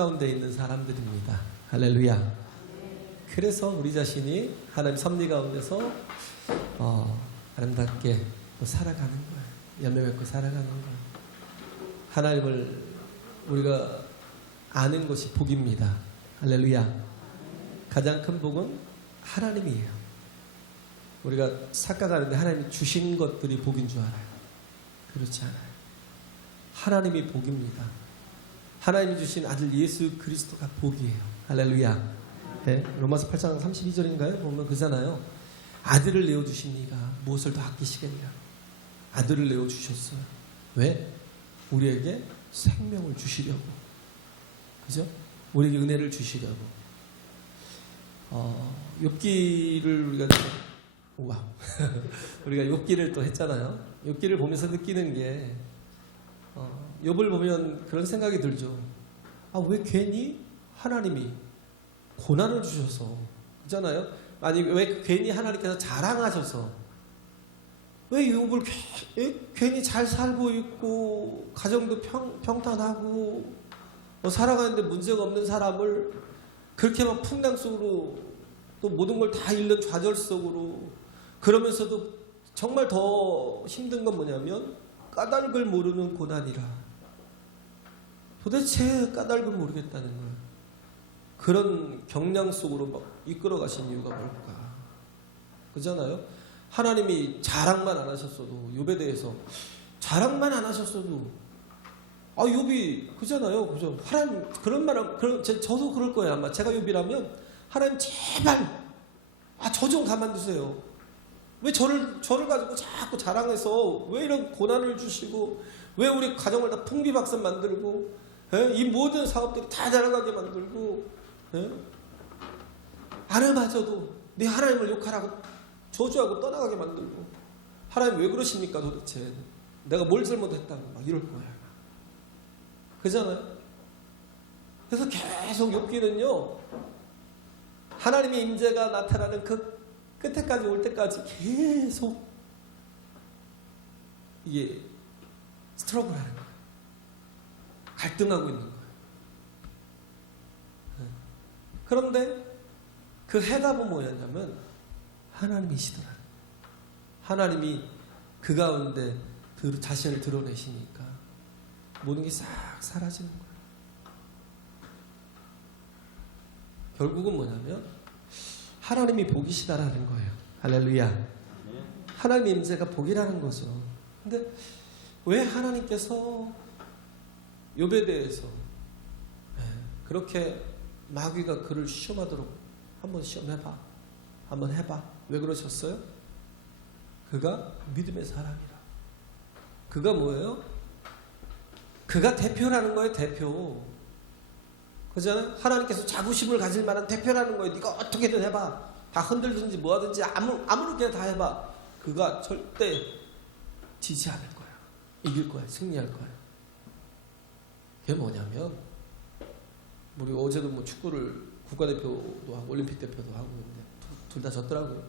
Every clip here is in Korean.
가운데 있는 사람들입니다. 할렐루야. 그래서 우리 자신이 하나님 섭리 가운데서 아름답게 살아가는 거예요. 열매 맺고 살아가는 거예요. 하나님을 우리가 아는 것이 복입니다. 할렐루야. 가장 큰 복은 하나님이에요. 우리가 착각하는데 하나님이 주신 것들이 복인 줄 알아요. 그렇지 않아요. 하나님이 복입니다. 하나님이 주신 아들 예수 그리스도가 복이에요. 할렐루야. 네? 로마서 8장 32절인가요? 보면 그잖아요. 아들을 내어주십니다. 무엇을 더 아끼시겠냐. 아들을 내어주셨어요. 왜? 우리에게 생명을 주시려고. 그죠? 우리에게 은혜를 주시려고. 욥기를 우리가 욥기를 또 했잖아요. 욥기를 보면서 느끼는 게 욥을 보면 그런 생각이 들죠. 왜 괜히 하나님이 고난을 주셔서 있잖아요. 아니 왜 괜히 하나님께서 자랑하셔서 왜 욥을 괜히 잘 살고 있고 가정도 평탄하고 살아가는데 문제가 없는 사람을 그렇게 막 풍랑 속으로 또 모든 걸 다 잃는 좌절 속으로 그러면서도 정말 더 힘든 건 뭐냐면 까닭을 모르는 고난이라. 도대체 까닭을 모르겠다는 거예요. 그런 경량 속으로 막 이끌어 가신 이유가 뭘까? 그잖아요. 하나님이 자랑만 안 하셨어도 욥에 대해서 자랑만 안 하셨어도 욥이 그잖아요. 그죠? 하나님 그런 말 저도 그럴 거예요. 아마 제가 욥이라면 하나님 제발 저 좀 가만두세요. 왜 저를 가지고 자꾸 자랑해서 왜 이런 고난을 주시고 왜 우리 가정을 다 풍비박산 만들고 이 모든 사업들이 다 자라가게 만들고 아내마저도 네 하나님을 욕하라고 저주하고 떠나가게 만들고 하나님 왜 그러십니까 도대체. 내가 뭘 잘못했다고 막 이럴 거야. 그잖아요. 그래서 계속 욥기는요 하나님의 임재가 나타나는 그 끝에까지 올 때까지 계속 이게 스트러글 하는 거예요. 갈등하고 있는 거예요. 그런데 그 해답은 뭐였냐면 하나님이시더라. 하나님이 그 가운데 자신을 드러내시니까 모든 게 싹 사라지는 거예요. 결국은 뭐냐면 하나님이 복이시다라는 거예요. 할렐루야. 하나님의 임재가 복이라는 거죠. 근데 왜 하나님께서 욥에 대해서 그렇게 마귀가 그를 시험하도록 한번 시험해봐. 한번 해봐. 왜 그러셨어요? 그가 믿음의 사람이라. 그가 뭐예요? 그가 대표라는 거예요. 대표. 그잖아요. 하나님께서 자부심을 가질 만한 대표라는 거예요. 네가 어떻게든 해봐. 다 흔들든지 뭐하든지 아무렇게나 다 해봐. 그가 절대 지지 않을 거야. 이길 거야. 승리할 거야. 그게 뭐냐면 우리 어제도 축구를 국가대표도 하고 올림픽 대표도 하고 있는데 둘 다 졌더라고요.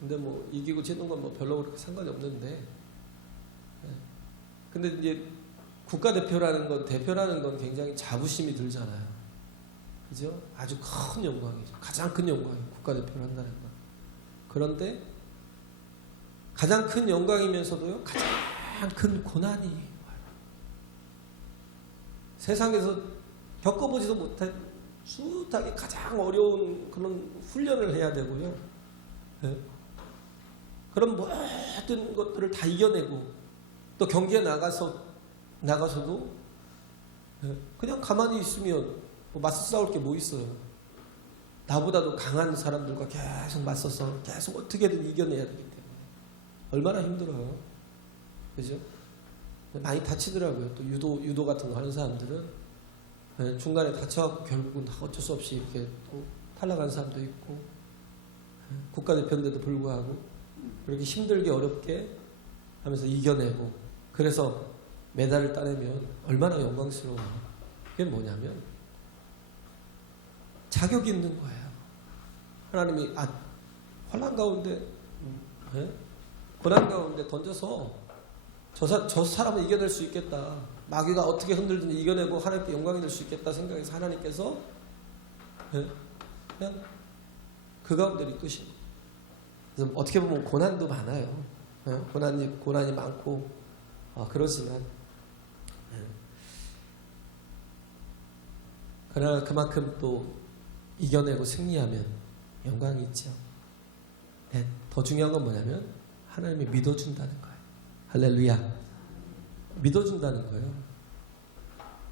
근데 이기고 지는 건 별로 그렇게 상관이 없는데 근데 이제 국가대표라는 건 대표라는 건 굉장히 자부심이 들잖아요. 그죠? 아주 큰 영광이죠. 가장 큰 영광이에요. 국가대표를 한다는 건. 그런데 가장 큰 영광이면서도요. 가장 큰 고난이 와요. 세상에서 겪어보지도 못한 숱하게 가장 어려운 그런 훈련을 해야 되고요. 네? 그런 모든 것들을 다 이겨내고 또 경기에 나가서도 그냥 가만히 있으면 맞서 싸울 게 뭐 있어요. 나보다도 강한 사람들과 계속 맞서서 계속 어떻게든 이겨내야 되기 때문에 얼마나 힘들어요. 그죠? 많이 다치더라고요. 또 유도 같은 거 하는 사람들은 중간에 다쳐갖고 결국은 어쩔 수 없이 이렇게 또 탈락한 사람도 있고 국가대표인데도 불구하고 그렇게 힘들게 어렵게 하면서 이겨내고 그래서 메달을 따내면 얼마나 영광스러워요. 그게 뭐냐면 자격이 있는 거예요. 하나님이 환난 가운데 고난 가운데 던져서 저 사람을 이겨낼 수 있겠다. 마귀가 어떻게 흔들든지 이겨내고 하나님께 영광이 될 수 있겠다 생각해서 하나님께서 그냥 그 가운데 이끄시고, 그래서 어떻게 보면 고난도 많아요. 고난이 많고 그러지만 그러나 그만큼 또 이겨내고 승리하면 영광이 있죠. 더 중요한 건 뭐냐면 하나님이 믿어준다는 거예요. 할렐루야. 믿어준다는 거예요.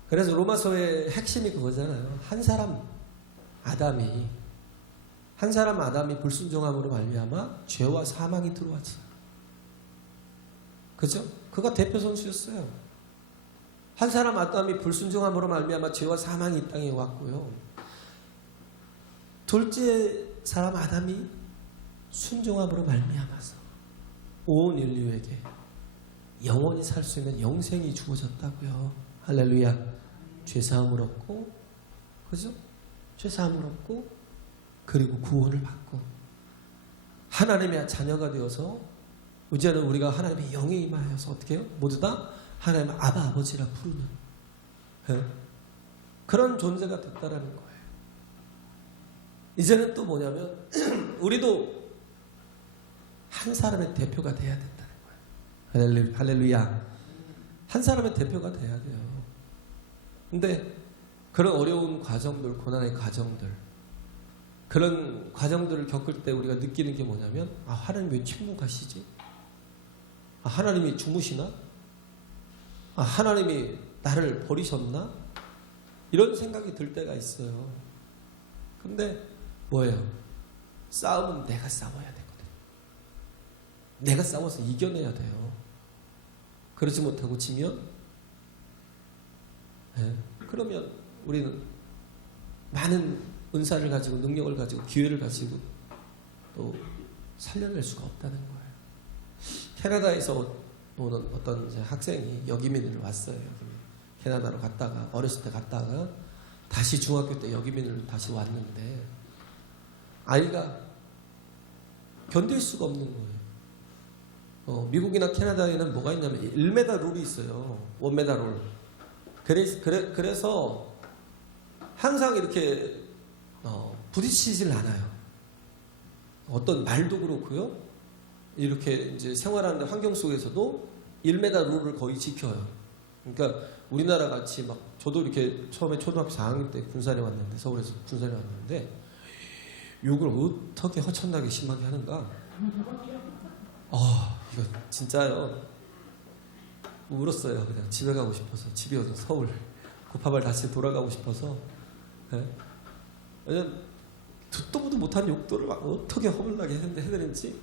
그래서 로마서의 핵심이 그거잖아요. 한 사람 아담이 불순종함으로 말미암아 죄와 사망이 들어왔어요. 그죠? 그가 대표 선수였어요. 한 사람 아담이 불순종함으로 말미암아 죄와 사망이 이 땅에 왔고요. 둘째 사람 아담이 순종함으로 말미암아서 온 인류에게 영원히 살 수 있는 영생이 주어졌다고요. 할렐루야. 죄사함을 얻고, 그죠? 죄사함을 얻고, 그리고 구원을 받고, 하나님의 자녀가 되어서 이제는 우리가 하나님의 영에 임하여서 어떻게 해요? 모두 다 하나님의 아버지라 부르는 그런 존재가 됐다라는 거예요. 이제는 또 뭐냐면 우리도 한 사람의 대표가 돼야 된다는 거예요. 할렐루야. 한 사람의 대표가 돼야 돼요. 근데 그런 어려운 과정들, 고난의 과정들, 그런 과정들을 겪을 때 우리가 느끼는 게 뭐냐면 하나님 왜 침묵하시지? 하나님이 주무시나? 하나님이 나를 버리셨나? 이런 생각이 들 때가 있어요. 근데 뭐예요? 싸움은 내가 싸워야 되거든. 내가 싸워서 이겨내야 돼요. 그러지 못하고 지면 그러면 우리는 많은 은사를 가지고 능력을 가지고 기회를 가지고 또 살려낼 수가 없다는 거예요. 캐나다에서 오는 어떤 이제 학생이 여기민으로 왔어요. 캐나다로 갔다가 어렸을 때 갔다가 다시 중학교 때 여기민으로 다시 왔는데 아이가 견딜 수가 없는 거예요. 미국이나 캐나다에는 뭐가 있냐면 1m 룰이 있어요. 1m 룰. 그래서 항상 이렇게 부딪히질 않아요. 어떤 말도 그렇고요. 이렇게 이제 생활하는 환경 속에서도 1m 룰을 거의 지켜요. 그러니까 우리나라 같이 막 저도 이렇게 처음에 초등학교 4학년 때 군산에 왔는데 서울에서 군산에 왔는데 욕을 어떻게 허천나게 심하게 하는가? 이거 진짜요. 울었어요. 그냥 집에 가고 싶어서. 집이 어디 서울. 구파발 다시 돌아가고 싶어서. 왜냐면 듣도 보도 못한 욕들을 막 어떻게 허물나게 해드는지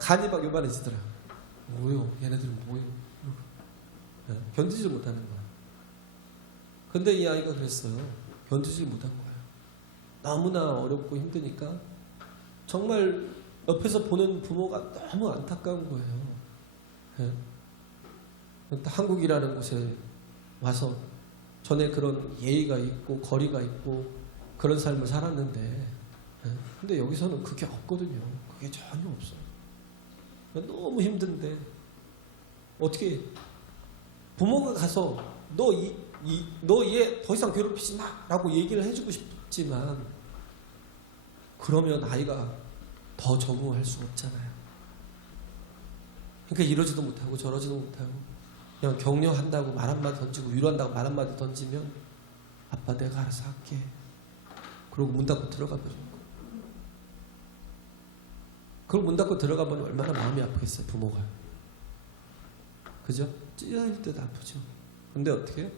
간이 막 요만해지더라. 뭐요? 얘네들은 뭐요? 견디지 못하는 거야. 근데 이 아이가 그랬어요. 견디지 못한 거예요. 너무나 어렵고 힘드니까 정말 옆에서 보는 부모가 너무 안타까운 거예요. 한국이라는 곳에 와서 전에 그런 예의가 있고 거리가 있고 그런 삶을 살았는데 근데 여기서는 그게 없거든요. 그게 전혀 없어요. 너무 힘든데 어떻게 부모가 가서 너 얘 더 이상 괴롭히지 마 라고 얘기를 해주고 싶지만 그러면 아이가 더 적응할 수가 없잖아요. 그러니까 이러지도 못하고 저러지도 못하고 그냥 격려한다고 말 한마디 던지고 위로한다고 말 한마디 던지면 아빠 내가 알아서 할게. 그러고 문 닫고 들어가 버리는 거. 그걸 문 닫고 들어가 보면 얼마나 마음이 아프겠어요, 부모가. 그죠? 찢어질 때도 아프죠. 근데 어떻게 해요?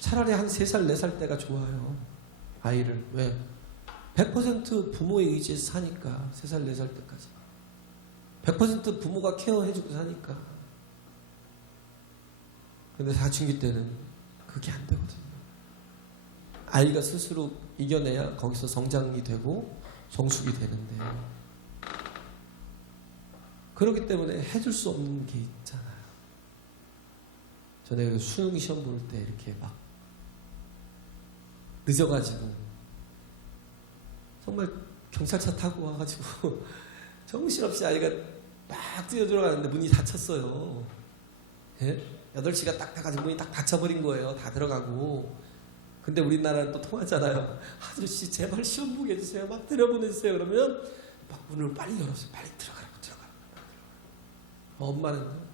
차라리 한 3살, 4살 때가 좋아요. 아이를. 왜? 100% 부모의 의지에서 사니까. 3살, 4살 때까지. 100% 부모가 케어해주고 사니까. 근데 사춘기 때는 그게 안 되거든요. 아이가 스스로 이겨내야 거기서 성장이 되고 성숙이 되는데 그렇기 때문에 해줄 수 없는 게 있잖아요. 전에 수능 시험 볼 때 이렇게 막 늦어가지고 정말 경찰차 타고 와가지고 정신없이 아이가 막 뛰어들어가는데 문이 닫혔어요. 예? 8시가 딱 돼가지고 문이 딱 닫혀버린 거예요. 다 들어가고. 근데 우리나라는 또 통하잖아요. 아저씨 제발 시험 보게 해주세요. 막 들여보내주세요. 그러면 막 문을 빨리 열었어요. 빨리 들어가라고. 엄마는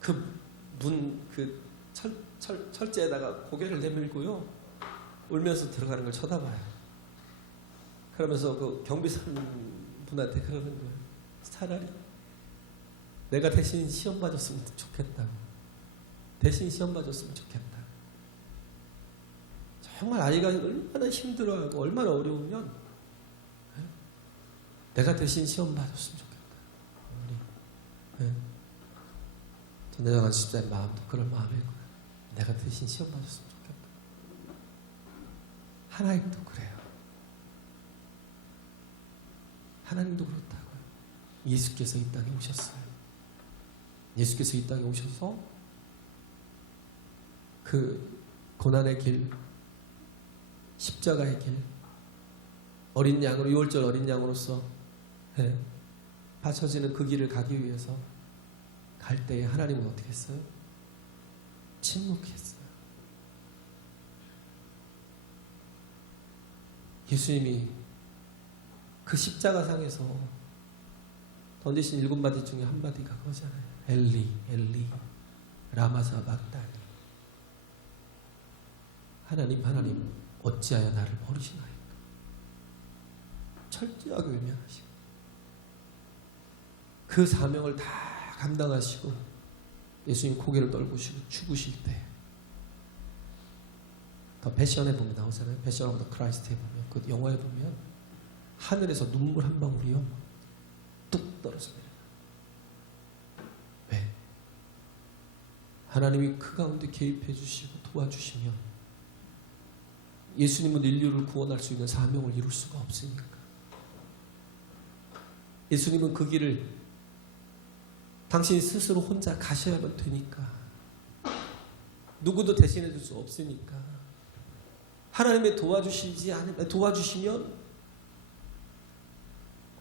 그 문 그 철제에다가 고개를 내밀고요. 울면서 들어가는 걸 쳐다봐요. 그러면서 그 경비선 분한테 그러는 거예요. 차라리 내가 대신 시험 봐줬으면 좋겠다고. 대신 시험 봐줬으면 좋겠다. 정말 아이가 얼마나 힘들어하고 얼마나 어려우면 내가 대신 시험 봐줬으면 좋겠다. 우리 전대장한 집사의 마음도 그럴 마음일 거예요. 내가 대신 시험 봐줬으면 좋겠다. 하나님도 그래요. 하나님도 그렇다고요. 예수께서 이 땅에 오셨어요. 예수께서 이 땅에 오셔서 그 고난의 길, 십자가의 길, 어린 양으로, 6월절 어린 양으로서 바쳐지는 그 길을 가기 위해서 갈 때에 하나님은 어떻게 했어요? 침묵했어요. 예수님이 그 십자가상에서 던지신 7마디 중에 한 마디가 그거잖아요. 엘리 엘리 라마 사박다니. 하나님 하나님 어찌하여 나를 버리시나이까. 철저하게 외면하시고 그 사명을 다 감당하시고 예수님 고개를 떨구시고 죽으실 때 더 패션에 보면 나오잖아요. 패션 오브 더 크라이스트에 보면 그 영화에 보면 하늘에서 눈물 한 방울이요 뚝 떨어져 내려요. 왜? 하나님이 그 가운데 개입해 주시고 도와주시면 예수님은 인류를 구원할 수 있는 사명을 이룰 수가 없으니까. 예수님은 그 길을 당신 스스로 혼자 가셔야만 되니까. 누구도 대신해 줄 수 없으니까. 하나님의 도와주시지 않으면, 도와주시면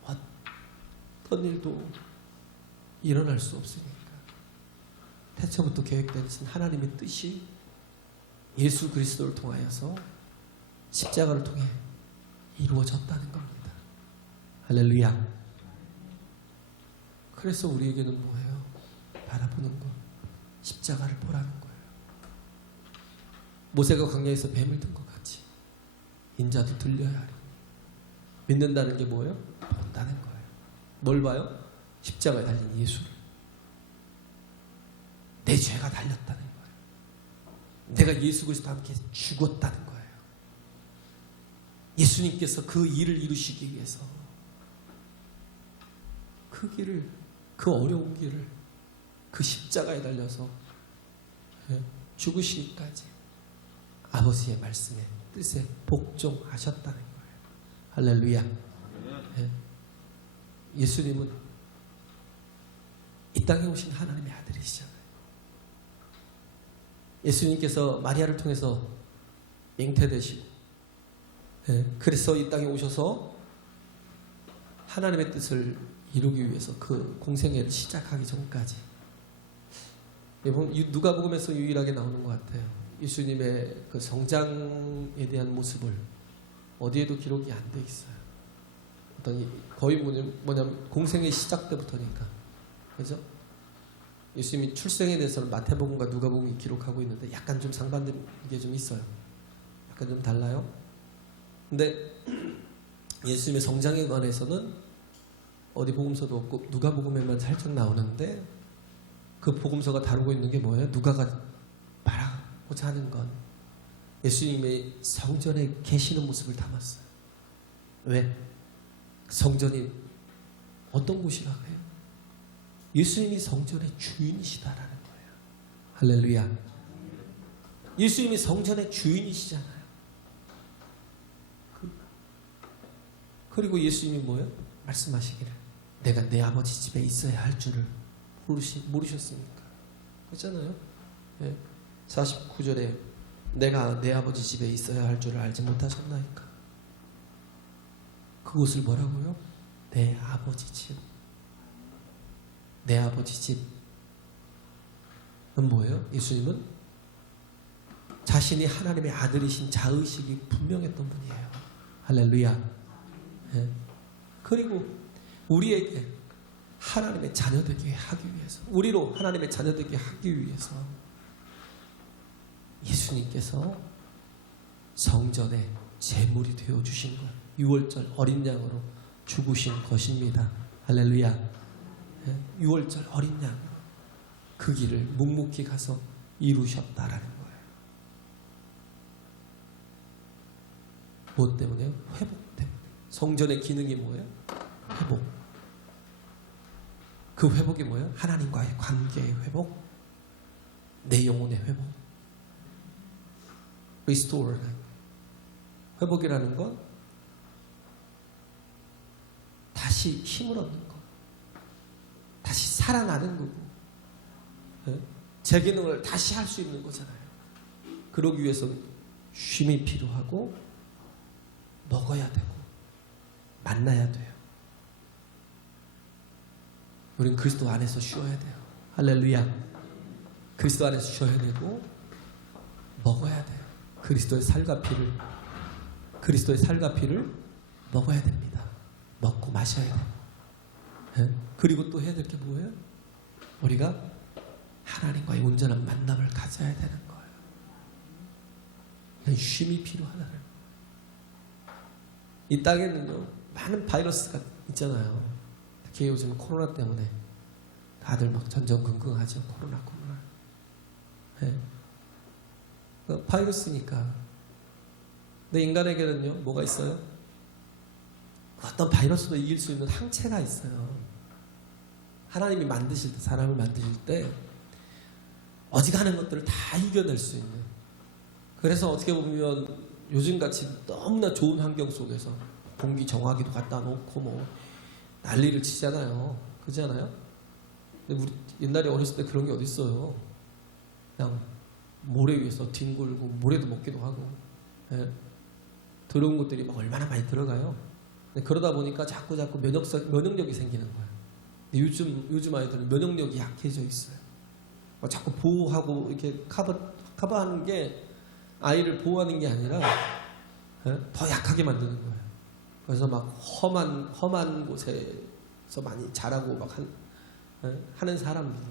어떤 일도 일어날 수 없으니까. 태초부터 계획되신 하나님의 뜻이 예수 그리스도를 통하여서 십자가를 통해 이루어졌다는 겁니다. 할렐루야. 그래서 우리에게는 뭐예요? 바라보는 것, 십자가를 보라는 거예요. 모세가 광야에서 뱀을 든 것 같이 인자도 들려야 하리. 믿는다는 게 뭐예요? 본다는 거예요. 뭘 봐요? 십자가에 달린 예수를. 내 죄가 달렸다는 거예요. 내가 예수 그리스도와 함께 죽었다는 거예요. 예수님께서 그 일을 이루시기 위해서 그 길을, 그 어려운 길을 그 십자가에 달려서 죽으시기까지 아버지의 말씀에 뜻에 복종하셨다는 거예요. 할렐루야. 예수님은 이 땅에 오신 하나님의 아들이시잖아요. 예수님께서 마리아를 통해서 잉태되시고 그래서 이 땅에 오셔서 하나님의 뜻을 이루기 위해서 그 공생애를 시작하기 전까지 누가복음에서 유일하게 나오는 것 같아요. 예수님의 그 성장에 대한 모습을 어디에도 기록이 안 돼 있어요. 거의 뭐냐면 공생의 시작 때부터니까. 그죠? 예수님이 출생에 대해서는 마태복음과 누가복음이 기록하고 있는데 약간 좀 상반된 게 좀 있어요. 약간 좀 달라요. 근데 예수님의 성장에 관해서는 어디 복음서도 없고 누가복음에만 살짝 나오는데 그 복음서가 다루고 있는 게 뭐예요? 누가가 말하고자 하는 건 예수님의 성전에 계시는 모습을 담았어요. 왜? 성전이 어떤 곳이라고 해요? 예수님이 성전의 주인이시다라는 거예요. 할렐루야. 예수님이 성전의 주인이시잖아요. 그리고 예수님이 뭐예요? 말씀하시기를 내가 내 아버지 집에 있어야 할 줄을 모르셨습니까? 그렇잖아요. 예. 49절에 내가 내 아버지 집에 있어야 할 줄을 알지 못하셨나이까. 그곳을 뭐라고요? 내 아버지 집. 내 아버지 집은 뭐예요? 예수님은 자신이 하나님의 아들이신 자의식이 분명했던 분이에요. 할렐루야. 예. 그리고 우리에게 하나님의 자녀되게 하기 위해서, 우리로 하나님의 자녀되게 하기 위해서 예수님께서 성전에 제물이 되어주신 것, 6월절 어린 양으로 죽으신 것입니다. 할렐루야. 6월절 어린 양으로 그 길을 묵묵히 가서 이루셨다라는 거예요. 무엇 때문에요? 회복 때문에. 성전의 기능이 뭐예요? 회복. 그 회복이 뭐예요? 하나님과의 관계의 회복, 내 영혼의 회복. Restore. 회복이라는 건 다시 힘을 얻는 거, 다시 살아나는 거고, 제 기능을 다시 할 수 있는 거잖아요. 그러기 위해서 쉼이 필요하고 먹어야 되고 만나야 돼요. 우린 그리스도 안에서 쉬어야 돼요. 할렐루야. 그리스도 안에서 쉬어야 되고 먹어야 돼요. 그리스도의 살과 피를 먹어야 됩니다. 먹고 마셔야 돼요. 그리고 또 해야 될 게 뭐예요? 우리가 하나님과의 온전한 만남을 가져야 되는 거예요. 쉼이 필요하다는 거예요. 이 땅에는요, 많은 바이러스가 있잖아요. 특히 요즘 코로나 때문에 다들 막 전전긍긍하죠. 코로나. 네. 바이러스니까. 근데 인간에게는요, 뭐가 있어요? 어떤 바이러스도 이길 수 있는 항체가 있어요. 하나님이 만드실 때, 사람을 만드실 때 어지간한 것들을 다 이겨낼 수 있는. 그래서 어떻게 보면 요즘같이 너무나 좋은 환경 속에서 공기 정화기도 갖다 놓고 뭐 난리를 치잖아요. 그렇잖아요? 근데 우리 옛날에 어렸을 때 그런 게 어디 있어요? 그냥 모래 위에서 뒹굴고 모래도 먹기도 하고, 예? 더러운 것들이 막 얼마나 많이 들어가요. 근데 그러다 보니까 자꾸 면역력이 생기는 거예요. 요즘 아이들은 면역력이 약해져 있어요. 자꾸 보호하고 이렇게 커버하는 게 아이를 보호하는 게 아니라, 예? 더 약하게 만드는 거예요. 그래서 막 험한 곳에서 많이 자라고 막 하는 사람들,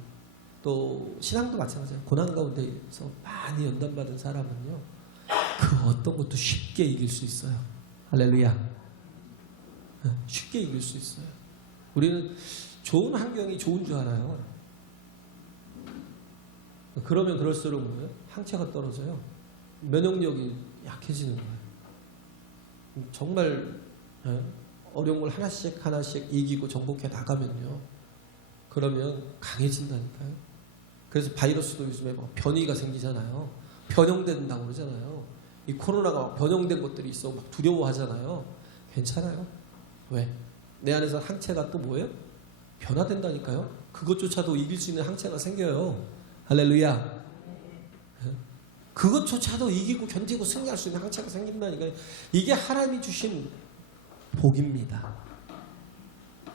또 신앙도 마찬가지예요. 고난 가운데서 많이 연단받은 사람은요, 그 어떤 것도 쉽게 이길 수 있어요. 할렐루야. 쉽게 이길 수 있어요. 우리는 좋은 환경이 좋은 줄 알아요. 그러면 그럴수록 뭐예요? 항체가 떨어져요. 면역력이 약해지는 거예요. 정말 어려운 걸 하나씩 이기고 정복해 나가면요, 그러면 강해진다니까요. 그래서 바이러스도 요즘에 막 변이가 생기잖아요. 변형된다고 그러잖아요. 이 코로나가 변형된 것들이 있어 막 두려워하잖아요. 괜찮아요. 왜? 내 안에서 항체가 또 뭐예요? 변화된다니까요. 그것조차도 이길 수 있는 항체가 생겨요. 할렐루야. 그것조차도 이기고 견디고 승리할 수 있는 항체가 생긴다니까요. 이게 하나님이 주신 복입니다.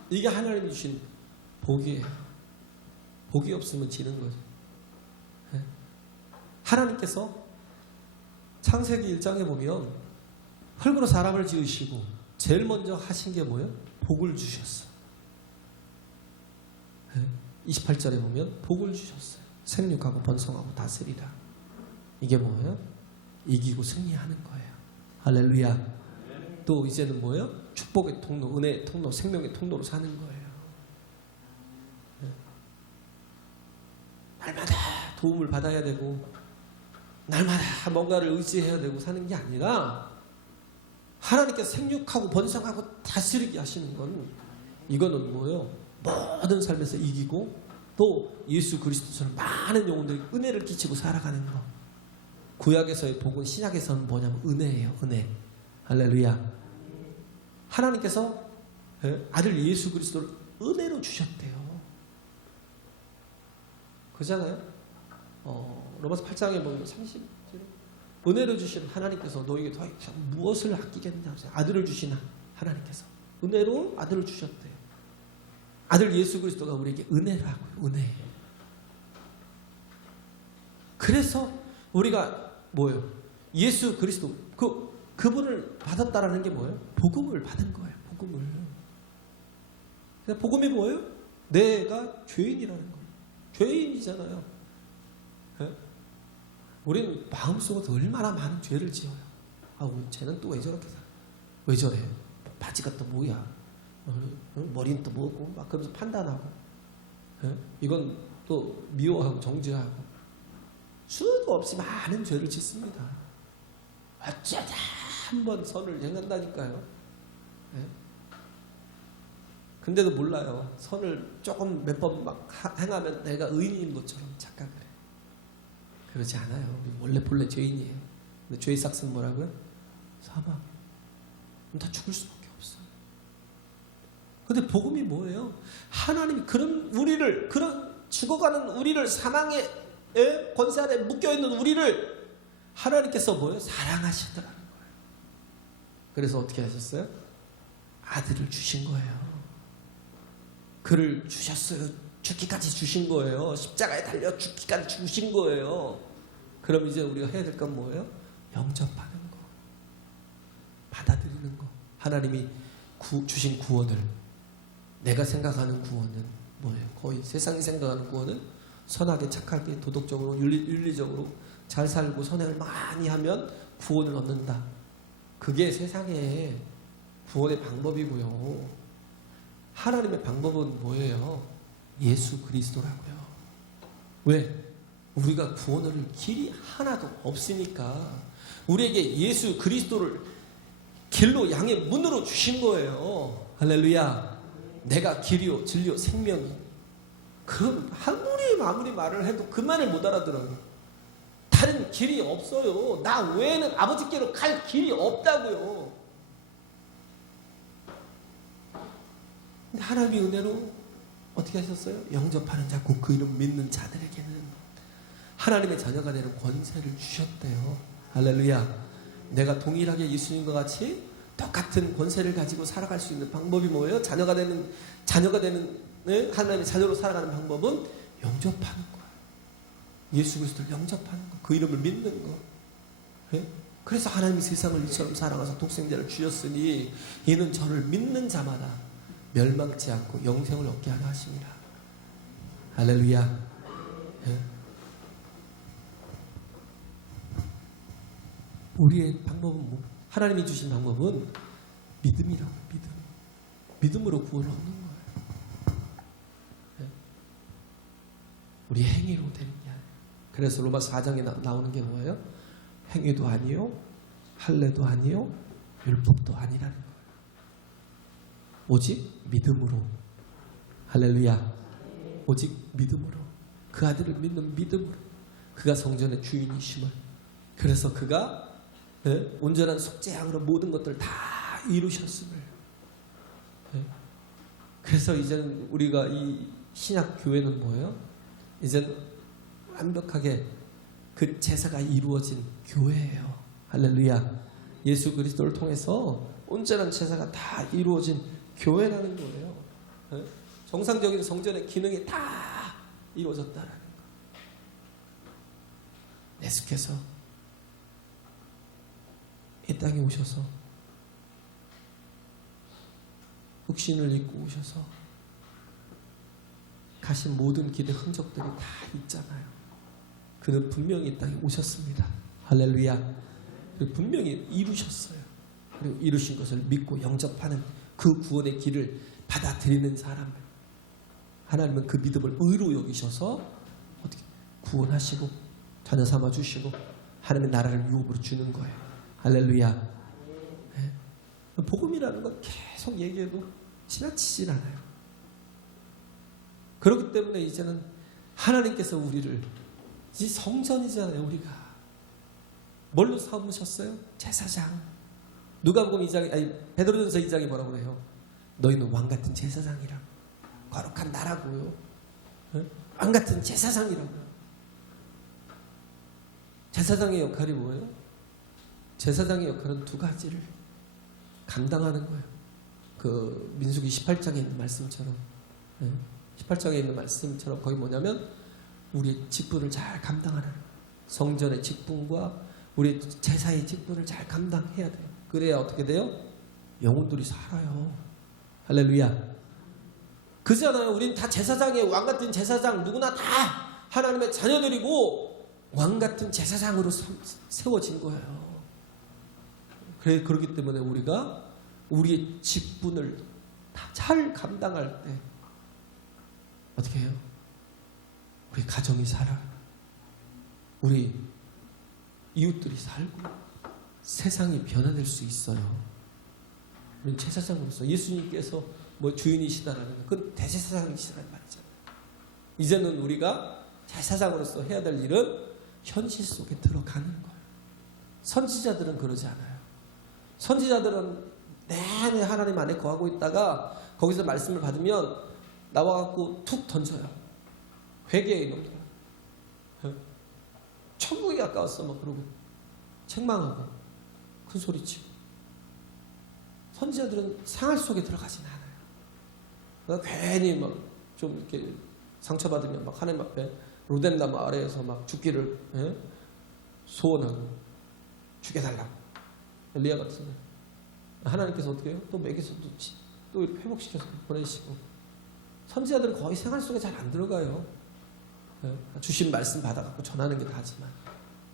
이게 하나님이 주신 복이에요. 복이 없으면 지는 거죠. 하나님께서 창세기 1장에 보면 흙으로 사람을 지으시고 제일 먼저 하신 게 뭐예요? 복을 주셨어요. 28절에 보면 복을 주셨어요. 생육하고 번성하고 다스리라. 이게 뭐예요? 이기고 승리하는 거예요. 할렐루야. 또 이제는 뭐예요? 축복의 통로, 은혜의 통로, 생명의 통로로 사는 거예요. 날마다 도움을 받아야 되고 날마다 뭔가를 의지해야 되고 사는 게 아니라, 하나님께서 생육하고 번성하고 다스리게 하시는 건, 이거는 뭐예요? 모든 삶에서 이기고 또 예수 그리스도처럼 많은 영혼들이 은혜를 끼치고 살아가는 거. 구약에서의 복은 신약에서는 뭐냐면 은혜예요. 은혜. 할렐루야. 하나님께서 아들 예수 그리스도를 은혜로 주셨대요. 그렇잖아요? 로마서 8장에 보면 30 은혜로 주신 하나님께서 너에게 더 무엇을 아끼겠느냐. 아들을 주신 하나님께서 은혜로 아들을 주셨대요. 아들 예수 그리스도가 우리에게 은혜라고요. 은혜. 그래서 우리가 뭐예요? 예수 그리스도 그분을 받았다라는 게 뭐예요? 복음을 받은 거예요. 복음을. 복음이 뭐예요? 내가 죄인이라는 거예요. 죄인이잖아요. 네? 우리는 마음속으로 얼마나 많은 죄를 지어요. 쟤는 또 왜 저렇게 살아? 왜 저래? 바지가 또 뭐야? 머리는 또 뭐고? 막 그러면서 판단하고. 네? 이건 또 미워하고 정죄하고. 수도 없이 많은 죄를 짓습니다. 어쩌다 한번 선을 행한다니까요. 네? 근데도 몰라요. 선을 조금 몇 번 막 행하면 내가 의인인 것처럼 착각을 해요. 그러지 않아요. 원래 본래 죄인이에요. 근데 죄의 삭스는 뭐라고요? 사망. 그럼 다 죽을 수밖에 없어요. 근데 복음이 뭐예요? 하나님이 그런 죽어가는 우리를 사망의 권세 아래 묶여있는 우리를 하나님께서 뭐예요? 사랑하시더라는 거예요. 그래서 어떻게 하셨어요? 아들을 주신 거예요. 그를 주셨어요. 죽기까지 주신 거예요. 십자가에 달려 죽기까지 주신 거예요. 그럼 이제 우리가 해야 될 건 뭐예요? 영접하는 거. 받아들이는 거. 하나님이 주신 구원을, 내가 생각하는 구원은 뭐예요? 거의 세상이 생각하는 구원은 선하게 착하게 도덕적으로 윤리적으로 잘 살고 선행을 많이 하면 구원을 얻는다. 그게 세상의 구원의 방법이고요. 하나님의 방법은 뭐예요? 예수 그리스도라고요. 왜? 우리가 구원을 얻을 길이 하나도 없으니까 우리에게 예수 그리스도를 길로 양의 문으로 주신 거예요. 할렐루야. 내가 길이요 진리요 생명이. 그럼 아무리 말을 해도 그 말을 못 알아들어요. 다른 길이 없어요. 나 외에는 아버지께로 갈 길이 없다고요. 근데 하나님의 은혜로 어떻게 하셨어요? 영접하는 자, 곧 그 이름 믿는 자들에게는 하나님의 자녀가 되는 권세를 주셨대요. 할렐루야. 내가 동일하게 예수님과 같이 똑같은 권세를 가지고 살아갈 수 있는 방법이 뭐예요? 자녀가 되는 하나님의 자녀로 살아가는 방법은 영접하는 거예요. 예수 그리스도를 영접하는 거, 그 이름을 믿는 거. 네? 그래서 하나님이 세상을 이처럼 사랑하사 독생자를 주셨으니 이는 저를 믿는 자마다 멸망치 않고 영생을 얻게 하려 하십니다. 할렐루야. 네? 우리의 방법은 하나님이 주신 방법은 믿음이라고. 믿음으로 구원을 얻는 거예요. 네? 우리 행위로 되는 게 아니에요. 그래서 로마서 4장에 나오는 게 뭐예요? 행위도 아니요, 할례도 아니요, 율법도 아니라는 거예요. 오직 믿음으로. 할렐루야. 오직 믿음으로. 그 아들을 믿는 믿음으로. 그가 성전의 주인이심을. 그래서 그가 온전한 속죄양으로 모든 것들을 다 이루셨음을. 그래서 이제는 우리가 이 신약 교회는 뭐예요? 이제는 완벽하게 그 제사가 이루어진 교회예요. 할렐루야. 예수 그리스도를 통해서 온전한 제사가 다 이루어진 교회라는 거예요. 정상적인 성전의 기능이 다 이루어졌다라는 거. 예수께서 이 땅에 오셔서 흑신을 입고 오셔서 가신 모든 길의 흔적들이 다 있잖아요. 그는 분명히 이 땅에 오셨습니다. 할렐루야. 분명히 이루셨어요. 그리고 이루신 것을 믿고 영접하는 그 구원의 길을 받아들이는 사람, 하나님은 그 믿음을 의로 여기셔서 어떻게 구원하시고 자녀 삼아 주시고 하나님의 나라를 유업으로 주는 거예요. 할렐루야. 네. 복음이라는 건 계속 얘기해도 지나치질 않아요. 그렇기 때문에 이제는 하나님께서 우리를, 이 성전이잖아요. 우리가 뭘로 삼으셨어요? 제사장. 누가복음 2장, 아니 베드로전서 2장이 뭐라고 그래요? 너희는 왕같은 제사장이라고. 거룩한 나라고요. 네? 왕같은 제사장이라고요. 제사장의 역할이 뭐예요? 제사장의 역할은 두 가지를 감당하는 거예요. 그 민수기 18장에 있는 말씀처럼, 18장에 있는 말씀처럼 거기 뭐냐면 우리 직분을 잘 감당하는 거예요. 성전의 직분과 우리 제사의 직분을 잘 감당해야 돼요. 그래야 어떻게 돼요? 영혼들이 살아요. 할렐루야. 그잖아요. 우린 다 제사장이에요. 왕같은 제사장, 누구나 다 하나님의 자녀들이고 왕같은 제사장으로 세워진 거예요. 그렇기 때문에 우리가 우리의 직분을 다 잘 감당할 때 어떻게 해요? 우리 가정이 살아요. 우리 이웃들이 살고 세상이 변화될 수 있어요. 우리는 제사장으로서 예수님께서 뭐 주인이시다라는 건 그건 대제사장이시라는 말이잖아요. 이제는 우리가 제사장으로서 해야 될 일은 현실 속에 들어가는 거예요. 선지자들은 그러지 않아요. 선지자들은 내내 하나님 안에 거하고 있다가 거기서 말씀을 받으면 나와갖고 툭 던져요. 회개의 이놈들. 천국이 가까웠어 막 그러고 책망하고 큰 소리치고. 선지자들은 생활 속에 들어가진 않아요. 그러니까 괜히 막 좀 이렇게 상처받으면 막 하나님 앞에 로뎀나무 아래에서 막 죽기를 소원하고 죽여달라고. 엘리야 같은 거. 하나님께서 어떻게 해요? 또 먹여서 또 이렇게 회복시켜서 보내시고. 선지자들은 거의 생활 속에 잘 안 들어가요. 주신 말씀 받아갖고 전하는 게 다지만.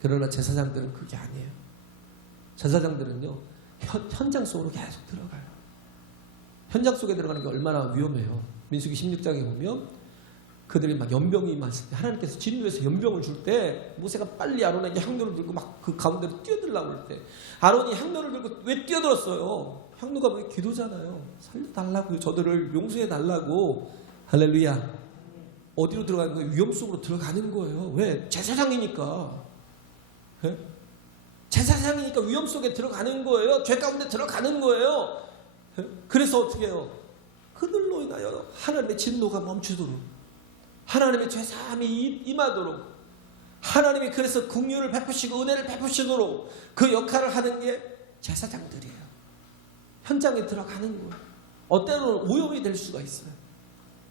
그러나 제사장들은 그게 아니에요. 제사장들은요, 현장 속으로 계속 들어가요. 현장 속에 들어가는 게 얼마나 위험해요. 민수기 16장에 보면 그들이 막 연병이 많을 때 하나님께서 진노에서 연병을 줄 때 모세가 빨리 아론에게 향로를 들고 막 그 가운데로 뛰어들려고 할 때 아론이 향로를 들고 왜 뛰어들었어요? 향로가 왜 기도잖아요. 살려달라고요. 저들을 용서해달라고. 할렐루야. 어디로 들어가는 거예요? 위험 속으로 들어가는 거예요. 왜? 제사장이니까. 제사장이니까 위험 속에 들어가는 거예요. 죄 가운데 들어가는 거예요. 그래서 어떻게 해요? 그들로 인하여 하나님의 진노가 멈추도록, 하나님의 죄사함이 임하도록, 하나님이 그래서 긍휼을 베푸시고 은혜를 베푸시도록 그 역할을 하는 게 제사장들이에요. 현장에 들어가는 거예요. 때로는 오염이 될 수가 있어요.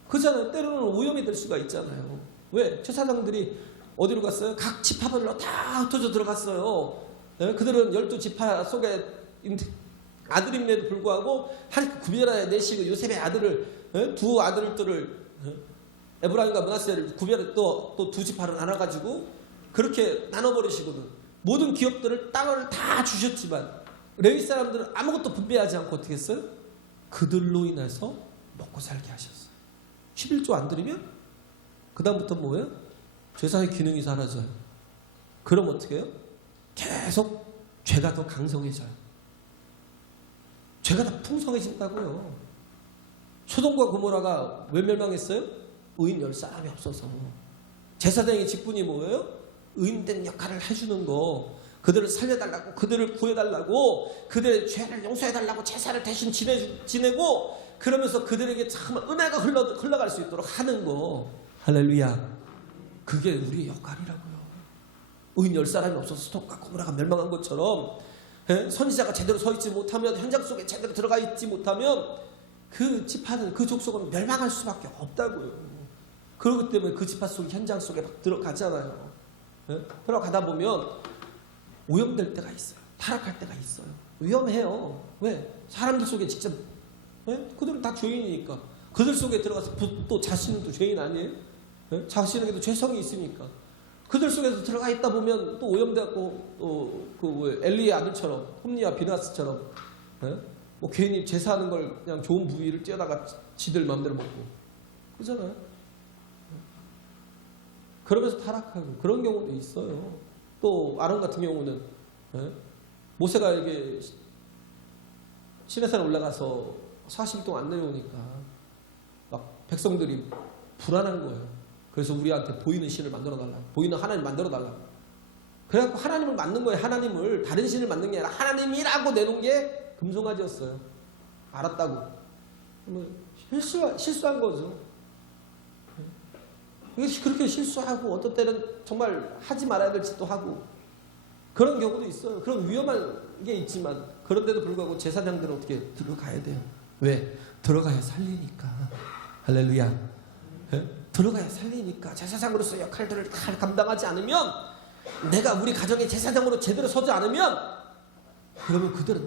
그잖아요. 때로는 오염이 될 수가 있잖아요. 왜? 제사장들이 어디로 갔어요? 각 지파별로 다 흩어져 들어갔어요. 그들은 12지파 속에 아들임에도 불구하고 하나님 구별하여 내시고 요셉의 아들을, 두 아들들을, 에브라임과 므낫세를 구별해 또 두 지파를 나눠가지고 그렇게 나눠버리시거든. 모든 기업들을 땅을 다 주셨지만 레위 사람들은 아무것도 분배하지 않고 어떻게 했어요? 그들로 인해서 먹고 살게 하셨어요. 11조 안 드리면 그 다음부터 뭐예요? 제사의 기능이 사라져요. 그럼 어떻게 해요? 계속 죄가 더 강성해져요. 죄가 더 풍성해진다고요. 소돔과 고모라가 왜 멸망했어요? 의인 10사람이 없어서. 제사장의 직분이 뭐예요? 의인된 역할을 해주는 거. 그들을 살려달라고, 그들을 구해달라고, 그들의 죄를 용서해달라고 제사를 대신 지내고 그러면서 그들에게 참 은혜가 흘러갈 수 있도록 하는 거. 할렐루야. 그게 우리의 역할이라고요. 의인 10사람이 없어서 소돔과 고모라가 멸망한 것처럼 선지자가 제대로 서 있지 못하면, 현장 속에 제대로 들어가 있지 못하면 그 지파는, 그 족속은 멸망할 수밖에 없다고요. 그렇기 때문에 그 지파 속 현장 속에 막 들어가잖아요. 들어가다 보면 오염될 때가 있어요. 타락할 때가 있어요. 위험해요. 왜? 사람들 속에 직접, 그들은 다 죄인이니까. 그들 속에 들어가서 또 자신은 또 죄인 아니에요? 자신에게도 죄성이 있으니까. 그들 속에서 들어가 있다 보면 또 오염되고, 또 그 엘리의 아들처럼, 홈리와 비나스처럼, 뭐 괜히 제사하는 걸 그냥 좋은 부위를 떼어다가 지들 마음대로 먹고 그러잖아요. 그러면서 타락하고 그런 경우도 있어요. 또 아론 같은 경우는 모세가 이게 시내산 올라가서 40일 동안 안 내려오니까 막 백성들이 불안한 거예요. 그래서 우리한테 보이는 신을 만들어달라고, 보이는 하나님 만들어달라고. 그래갖고 하나님을 만든 거예요. 하나님을, 다른 신을 만든 게 아니라 하나님이라고 내놓은 게 금송아지였어요. 알았다고. 실수한 거죠. 그렇게 실수하고 어떤 때는 정말 하지 말아야 될 짓도 하고 그런 경우도 있어요. 그런 위험한 게 있지만 그런데도 불구하고 제사장들은 어떻게 들어가야 돼요. 왜? 들어가야 살리니까. 할렐루야. 예? 들어가야 살리니까. 제사장으로서 역할들을 잘 감당하지 않으면, 내가 우리 가정의 제사장으로 제대로 서지 않으면, 그러면 그들은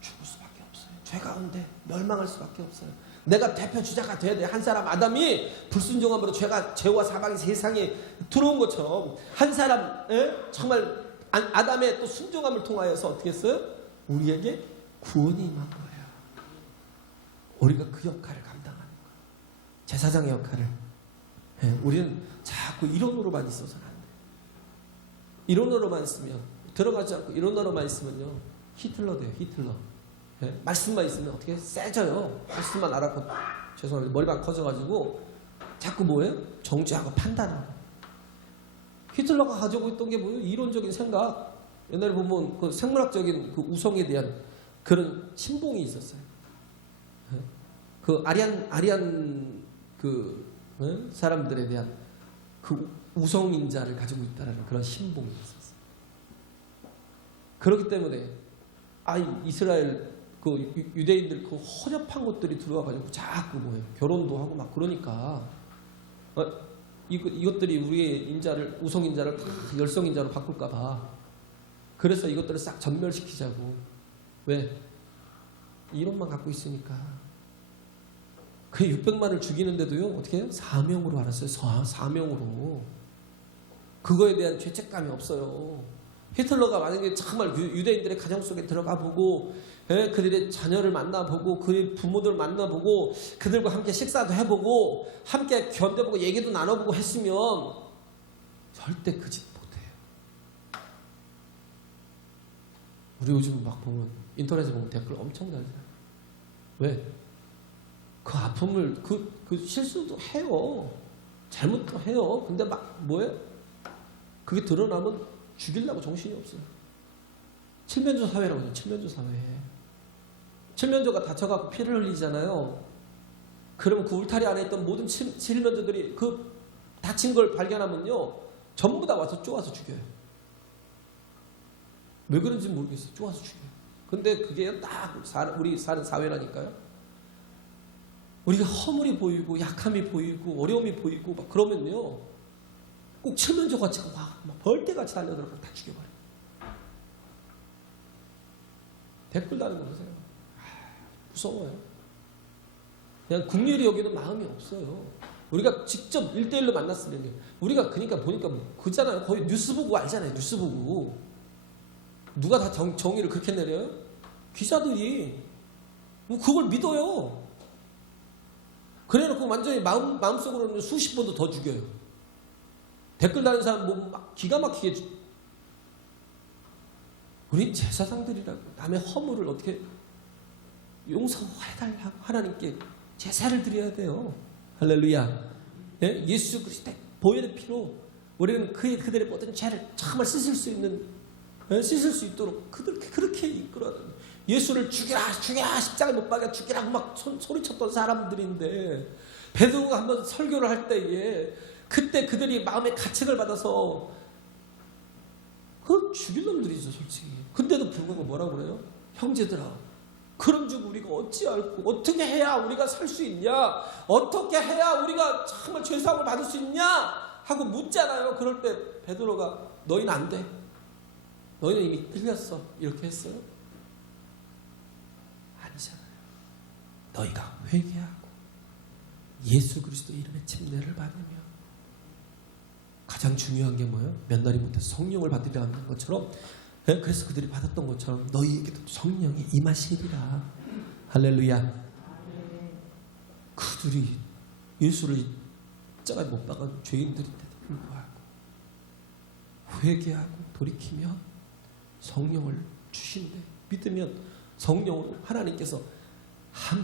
죽을 수밖에 없어요. 죄 가운데 멸망할 수밖에 없어요. 내가 대표 주자가 돼야 돼. 한 사람 아담이 불순종함으로 죄와 사망이 세상에 들어온 것처럼 한 사람 정말 아담의 또 순종함을 통하여서 어떻게 했어요? 우리에게 구원이 임한 거예요. 우리가 그 역할을 감당하는 거예요. 제사장의 역할을. 우리는 자꾸 이론으로만 있어서는 안 돼요. 이론으로만 있으면, 들어가지 않고 이론으로만 있으면요, 히틀러 돼요. 히틀러. 말씀만 있으면 어떻게 세져요. 말씀만 알았고, 죄송합니다, 머리가 커져가지고 자꾸 뭐예요? 정죄하고 판단하고. 히틀러가 가지고 있던 게 뭐예요? 이론적인 생각. 옛날에 보면 그 생물학적인 그 우성에 대한 그런 신봉이 있었어요. 그 아리안 그 사람들에 대한 그 우성인자를 가지고 있다는 그런 신봉이 있었어요. 그렇기 때문에 이스라엘 그 유대인들 그 허접한 것들이 들어와가지고 자꾸 뭐예요? 결혼도 하고 막 그러니까 이것들이 우리의 인자를, 우성인자를 열성인자로 바꿀까봐. 그래서 이것들을 싹 전멸시키자고. 왜? 이론만 갖고 있으니까. 그 600만을 죽이는데도요, 어떻게 해요? 사명으로 알았어요. 사명으로. 그거에 대한 죄책감이 없어요. 히틀러가 만약에 정말 유대인들의 가정 속에 들어가 보고, 그들의 자녀를 만나보고, 그의 부모들 만나보고, 그들과 함께 식사도 해보고, 함께 견뎌보고, 얘기도 나눠보고 했으면 절대 그 짓 못해요. 우리 요즘 막 보면, 인터넷에 보면 댓글 엄청 달잖아요. 왜? 그 아픔을, 그 실수도 해요. 잘못도 해요. 근데 막 뭐예요? 그게 드러나면 죽이려고 정신이 없어요. 칠면조 사회라고 하죠. 칠면조 사회. 칠면조가 다쳐갖고 피를 흘리잖아요. 그러면 그 울타리 안에 있던 모든 칠면조들이 그 다친 걸 발견하면요, 전부 다 와서 쪼아서 죽여요. 왜 그런지 모르겠어요. 쪼아서 죽여요. 근데 그게 딱 우리 사는 사회라니까요. 우리가 허물이 보이고 약함이 보이고 어려움이 보이고 막 그러면요, 꼭 칠면조같이 막 벌떼같이 달려들어서 다 죽여버려요. 댓글 다는 거 보세요. 무서워요. 그냥 긍휼히 여기는 마음이 없어요. 우리가 직접 1대1로 만났으면, 우리가 그러니까 보니까 그잖아요. 거의 뉴스 보고 알잖아요. 뉴스 보고. 누가 다 정의를 그렇게 내려요? 기자들이. 그걸 믿어요. 그래놓고 완전히 마음속으로는 수십 번도 더 죽여요. 댓글 다는 사람 막 기가 막히게. 우린 제사장들이라고 남의 허물을 어떻게 용서해달라고 하나님께 제사를 드려야 돼요. 할렐루야. 예수 그리스도의 보혈의 피로 우리는 그들의 모든 죄를 정말 씻을 수 있도록 그렇게 이끌어야 돼요. 예수를 죽이라 십자가에 못 박아 죽이라고 막 소리쳤던 사람들인데, 베드로가 한번 설교를 할 때에 그때 그들이 마음의 가책을 받아서 그건 죽일 놈들이죠, 솔직히. 근데도 불구하고 뭐라고 그래요? 형제들아, 그런 줄 우리가 어찌 알고, 어떻게 해야 우리가 살 수 있냐, 어떻게 해야 우리가 정말 죄사함을 받을 수 있냐 하고 묻잖아요. 그럴 때 베드로가 너희는 안 돼, 너희는 이미 틀렸어, 이렇게 했어요? 아니잖아요. 너희가 회개하고 예수 그리스도 이름의 침례를 받으면, 가장 중요한 게 뭐예요? 몇 날이 못해서 성령을 받으려 하는 것처럼, 그래서 그들이 받았던 것처럼 너희에게도 성령이 임하시리라. 할렐루야. 그들이 예수를 십자가에 못 박은 죄인들인데도 불구하고 회개하고 돌이키면 성령을 주신대. 믿으면 성령으로 하나님께서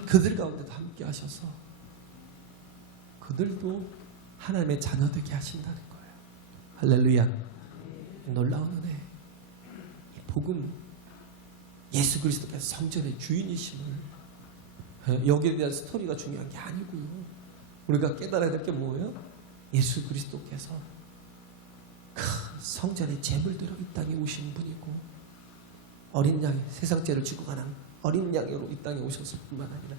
그들 가운데도 함께 하셔서 그들도 하나님의 자녀 되게 하신다는 거예요. 할렐루야. 놀라운 은혜. 복음, 예수 그리스도께서 성전의 주인이심을, 여기에 대한 스토리가 중요한 게 아니고요. 우리가 깨달아야 될 게 뭐예요? 예수 그리스도께서 그 성전에 제물대로 이 땅에 오신 분이고 어린 양, 세상 죄를 지고 가는 어린 양으로 이 땅에 오셨을 뿐만 아니라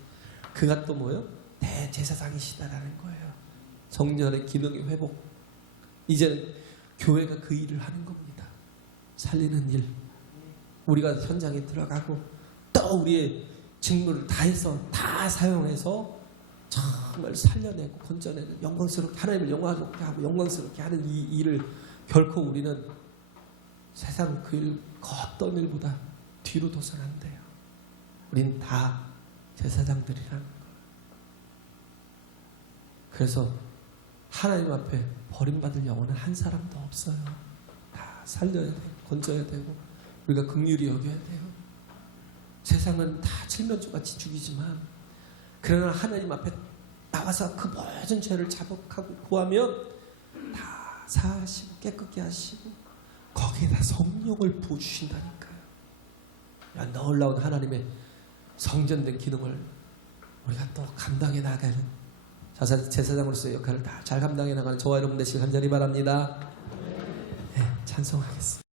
그가 또 뭐예요? 대제사장이시다라는 거예요. 성전의 기능의 회복. 이제는 교회가 그 일을 하는 겁니다. 살리는 일. 우리가 현장에 들어가고 또 우리의 직무를 다해서 다 사용해서 정말 살려내고 건져내는 영광스럽게 하나님을 영광스럽게 하고 영광스럽게 하는 이 일을 결코 우리는 세상 그 일, 그 어떤 일보다 뒤로 둬서는 안 돼요. 우린 다 제사장들이라는 거예요. 그래서 하나님 앞에 버림받을 영혼은 한 사람도 없어요. 다 살려야 되고 건져야 되고 우리가 긍휼히 여겨야 돼요. 세상은 다 칠면조같이 죽이지만 그러나 하나님 앞에 나와서 그 모든 죄를 자복하고 구하면 다 사하시고 깨끗게 하시고 거기에다 성령을 부어주신다니까요. 놀라운 하나님의 성전된 기능을 우리가 또 감당해 나가는 제사장으로서의 역할을 다 잘 감당해 나가는 저와 여러분 되시길 간절히 바랍니다. 네, 찬송하겠습니다.